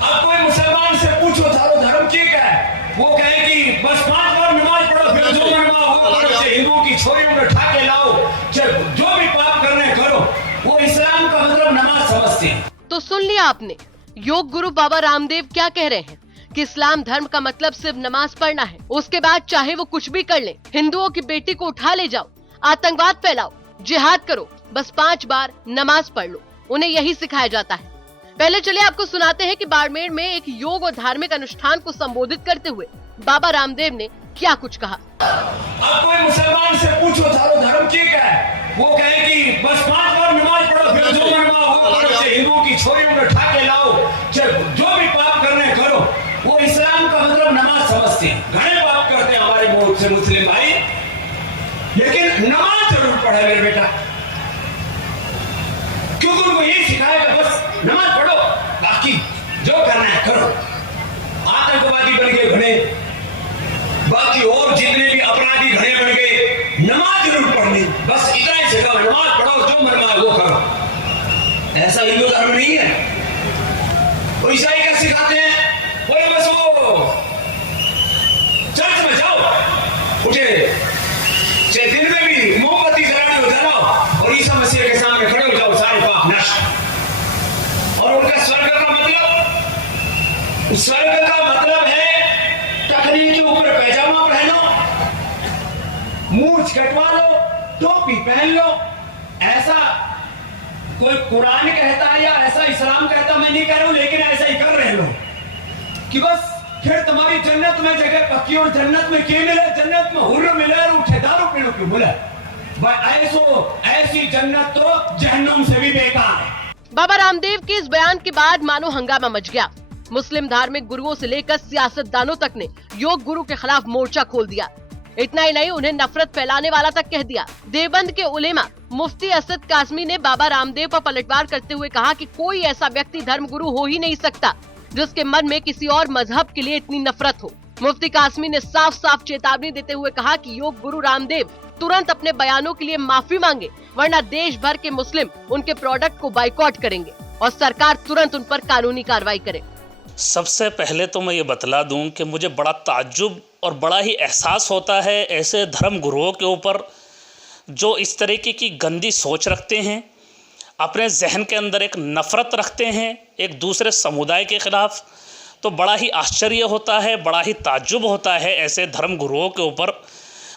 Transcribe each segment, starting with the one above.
अब कोई मुसलमान से पूछो थारो धर्म क्या है, वो कहे कि बस 5 बार नमाज पढ़ो, फिर जो मनवा वो करो, हिंदुओं की छोरियों में उठा के लाओ, जो भी पाप करने करो। वो इस्लाम का मतलब नमाज समझते हैं। तो सुन लिया आपने, योग गुरु बाबा रामदेव क्या कह रहे हैं कि इस्लाम धर्म का मतलब सिर्फ नमाज पढ़ना है, उसके बाद चाहे वो कुछ भी कर ले, हिंदुओं की बेटी को उठा ले जाओ, आतंकवाद फैलाओ, जिहाद करो, बस 5 बार नमाज पढ़ लो। उन्हें यही सिखाया जाता है। पहले चलिए आपको सुनाते हैं कि बाड़मेर में एक योग और धार्मिक अनुष्ठान को संबोधित करते हुए बाबा रामदेव ने क्या कुछ कहा। अब कोई मुसलमान से पूछो थारो धर्म क्या है, वो कहे कि बस 5 बार नमाज पढ़ो, फिर जो मनवा वो करो, हिंदुओं की छोरियों में उठा के लाओ, जो भी पाप करने करो। वो इस्लाम का मतलब नमाज समझते हैं। घने पाप करते हैं हमारे मुल्क से मुस्लिम भाई, लेकिन नमाज जरूर पढ़े मेरे बेटा, क्योंकि उनको यही सिखाएगा बस नमाज पढ़ो, बाकी जो करना है करो। आतंकवादी बन गए घने, बाकी और जितने भी अपराधी घने बन गए, नमाज जरूर पढ़नी, बस इतना ही सिखा, नमाज पढ़ो, जो मनवा वो करो। ऐसा हिंदू धर्म नहीं है। वो ईसाई क्या सिखाते हैं, बोले बस वो चर्च में जाओ, उठे चाहे दिन में भी मोमबत्ती जलानी हो जलाओ, और ईसा मसीह के सामने खड़े हो जाओ, सारे पाप नष्ट। और उनका स्वर्ग का मतलब है टखनी के ऊपर पैजामा पहनो, मूंछ कटवा लो, टोपी पहन लो। ऐसा कोई कुरान कहता है या ऐसा इस्लाम कहता, मैं नहीं कह रहा हूं, लेकिन ऐसा ही कर रहे लोग कि बस फिर तुम्हारी जन्नत में जगह पक्की, और जन्नत में क्या मिले, जन्नत में हुर्र मिले और उठे दारू पीने क्यों मिले। ऐसी जन्नत तो जहन्नुम से भी बेकार है। बाबा रामदेव के इस बयान के बाद मानो हंगामा मच गया। मुस्लिम धार्मिक गुरुओं से लेकर सियासतदानों तक ने योग गुरु के खिलाफ मोर्चा खोल दिया। इतना ही नहीं, उन्हें नफरत फैलाने वाला तक कह दिया। देवबंद के उलेमा मुफ्ती असद कासमी ने बाबा रामदेव पर पलटवार करते हुए कहा कि कोई ऐसा व्यक्ति धर्म गुरु हो ही नहीं सकता जिसके मन में किसी और मजहब के लिए इतनी नफरत हो। मुफ्ती कासमी ने साफ साफ चेतावनी देते हुए कहा कि योग गुरु रामदेव तुरंत अपने बयानों के लिए माफी मांगे, वरना देश भर के मुस्लिम उनके प्रोडक्ट को बाइकॉट करेंगे और सरकार तुरंत उन पर कानूनी कार्रवाई करे। सबसे पहले तो मैं ये बतला दूं कि मुझे बड़ा ताज्जुब और बड़ा ही एहसास होता है ऐसे धर्म गुरुओं के ऊपर जो इस तरीके की गंदी सोच रखते हैं, अपने जहन के अंदर एक नफ़रत रखते हैं एक दूसरे समुदाय के ख़िलाफ़। तो बड़ा ही आश्चर्य होता है, बड़ा ही ताज्जुब होता है ऐसे धर्म गुरुओं के ऊपर।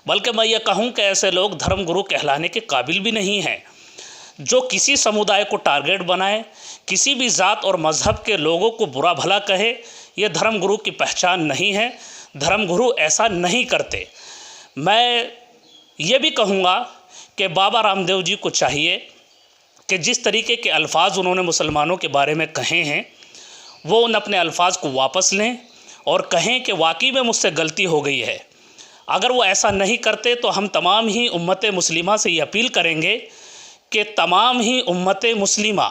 बल्कि मैं ये कहूँ कि ऐसे लोग धर्म गुरु कहलाने के काबिल भी नहीं हैं। जो किसी समुदाय को टारगेट बनाए, किसी भी ज़ात और मज़हब के लोगों को बुरा भला कहे, ये धर्म गुरु की पहचान नहीं है। धर्म गुरु ऐसा नहीं करते। मैं ये भी कहूँगा कि बाबा रामदेव जी को चाहिए कि जिस तरीके के अल्फाज उन्होंने मुसलमानों के बारे में कहे हैं, वो उन अपने अल्फाज को वापस लें और कहें कि वाकई में मुझसे गलती हो गई है। अगर वो ऐसा नहीं करते तो हम तमाम ही उम्मत मुस्लिमा से ये अपील करेंगे कि तमाम ही उम्मत मुस्लिमा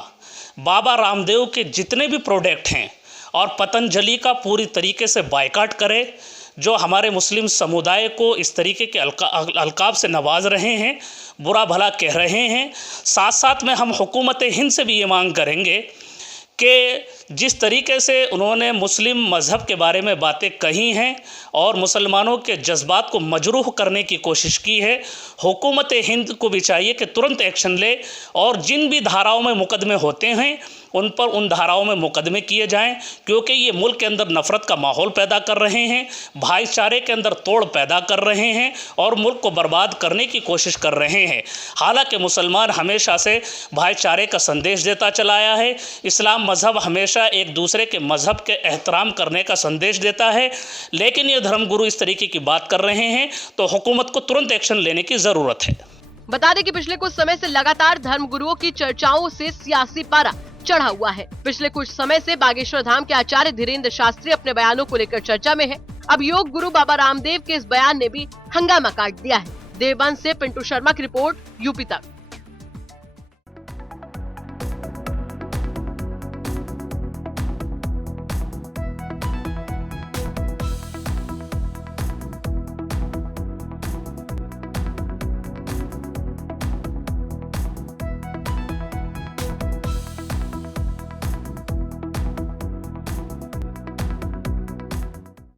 बाबा रामदेव के जितने भी प्रोडक्ट हैं और पतंजलि का पूरी तरीके से बायकाट करे, जो हमारे मुस्लिम समुदाय को इस तरीके के अलकाब से नवाज रहे हैं, बुरा भला कह रहे हैं। साथ साथ में हम हुकूमत हिंद से भी ये मांग करेंगे कि जिस तरीके से उन्होंने मुस्लिम मज़हब के बारे में बातें कही हैं और मुसलमानों के जज्बात को मजरूह करने की कोशिश की है, हुकूमत हिंद को भी चाहिए कि तुरंत एक्शन ले और जिन भी धाराओं में मुकदमे होते हैं उन पर उन धाराओं में मुकदमे किए जाएं, क्योंकि ये मुल्क के अंदर नफ़रत का माहौल पैदा कर रहे हैं, भाईचारे के अंदर तोड़ पैदा कर रहे हैं और मुल्क को बर्बाद करने की कोशिश कर रहे हैं। हालांकि मुसलमान हमेशा से भाईचारे का संदेश देता चला आया है। इस्लाम मज़हब हमेशा एक दूसरे के मज़हब के एहतराम करने का संदेश देता है, लेकिन ये धर्मगुरु इस तरीके की बात कर रहे हैं तो हुकूमत को तुरंत एक्शन लेने की ज़रूरत है। बता दें कि पिछले कुछ समय से लगातार धर्मगुरुओं की चर्चाओं से सियासी पारा चढ़ा हुआ है। पिछले कुछ समय से बागेश्वर धाम के आचार्य धीरेन्द्र शास्त्री अपने बयानों को लेकर चर्चा में है। अब योग गुरु बाबा रामदेव के इस बयान ने भी हंगामा काट दिया है। देवबंद से पिंटू शर्मा की रिपोर्ट, यूपी तक।